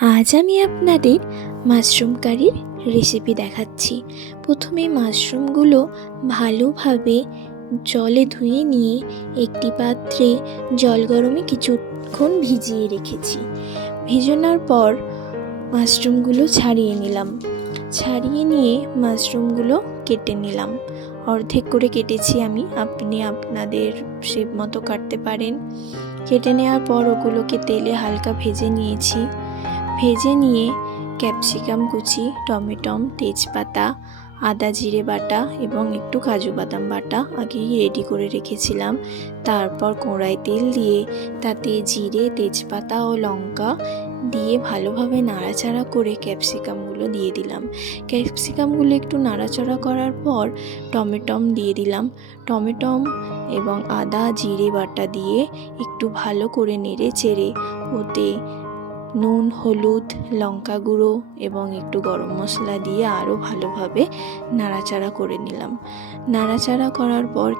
আজ আমি আপনাদের মাশরুম কারির রেসিপি দেখাচ্ছি। প্রথমে মাশরুমগুলো ভালোভাবে জলে ধুয়ে নিয়ে একটি পাত্রে জল গরমে কিছুক্ষণ ভিজিয়ে রেখেছি। ভেজানোর পর মাশরুমগুলো ছাড়িয়ে নিলাম। ছাড়িয়ে নিয়ে মাশরুমগুলো কেটে নিলাম। অর্ধেক করে কেটেছি আমি, আপনি আপনাদের শেপ মতো কাটতে পারেন। কেটে নেওয়ার পর ওগুলোকে তেলে হালকা ভেজে নিয়েছি। ভেজে নিয়ে ক্যাপসিকাম কুচি, টমেটো, তেজপাতা, আদা জিরে বাটা এবং একটু কাজু বাদাম বাটা আগেই রেডি করে রেখেছিলাম। তারপর কড়াই তেল দিয়ে তাতে জিরে, তেজপাতা ও লঙ্কা দিয়ে ভালোভাবে নাড়াচাড়া করে ক্যাপসিকামগুলো দিয়ে দিলাম। ক্যাপসিকামগুলো একটু নাড়াচাড়া করার পর টমেটো দিয়ে দিলাম। টমেটো এবং আদা জিরে বাটা দিয়ে একটু ভালো করে নেড়ে চেড়ে ওতে নুন, হলুদ, লঙ্কা গুঁড়ো এবং একটু গরম মশলা দিয়ে আরও ভালোভাবে নাড়াচাড়া করে নিলাম। নাড়াচাড়া করার পর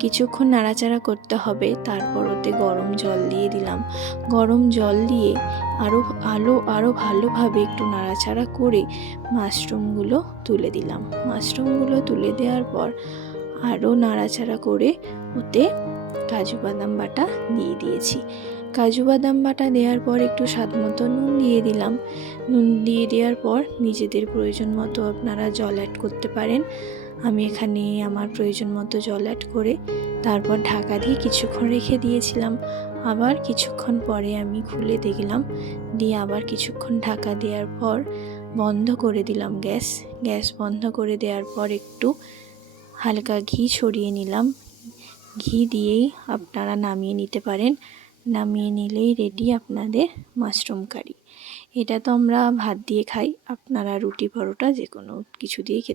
কিছুক্ষণ নাড়াচাড়া করতে হবে। তারপর ওতে গরম জল দিয়ে দিলাম। গরম জল দিয়ে আরও ভালোভাবে একটু নাড়াচাড়া করে মাশরুমগুলো তুলে দিলাম। মাশরুমগুলো তুলে দেওয়ার পর আরও নাড়াচাড়া করে ওতে কাজু বাদাম বাটা দিয়ে দিয়েছি। কাজু বাদাম বাটা দেওয়ার পর একটু স্বাদ মতো নুন দিয়ে দিলাম। নুন দিয়ে দেওয়ার পর নিজেদের প্রয়োজন মতো আপনারা জল অ্যাড করতে পারেন। আমি এখানে আমার প্রয়োজন মতো জল অ্যাড করে তারপর ঢাকা দিয়ে কিছুক্ষণ রেখে দিয়েছিলাম। আবার কিছুক্ষণ পরে আমি খুলে দেখলাম, দিয়ে আবার কিছুক্ষণ ঢাকা দেওয়ার পর বন্ধ করে দিলাম গ্যাস বন্ধ করে দেওয়ার পর একটু হালকা ঘি ছড়িয়ে নিলাম। ঘি দিয়েই আপনারা নামিয়ে নিতে পারেন। নামিয়ে নিলেই রেডি আপনাদের মাশরুম কারি। এটা তো আমরা ভাত দিয়ে খাই, আপনারা রুটি পরোটা যে কোনো কিছু দিয়ে খেতে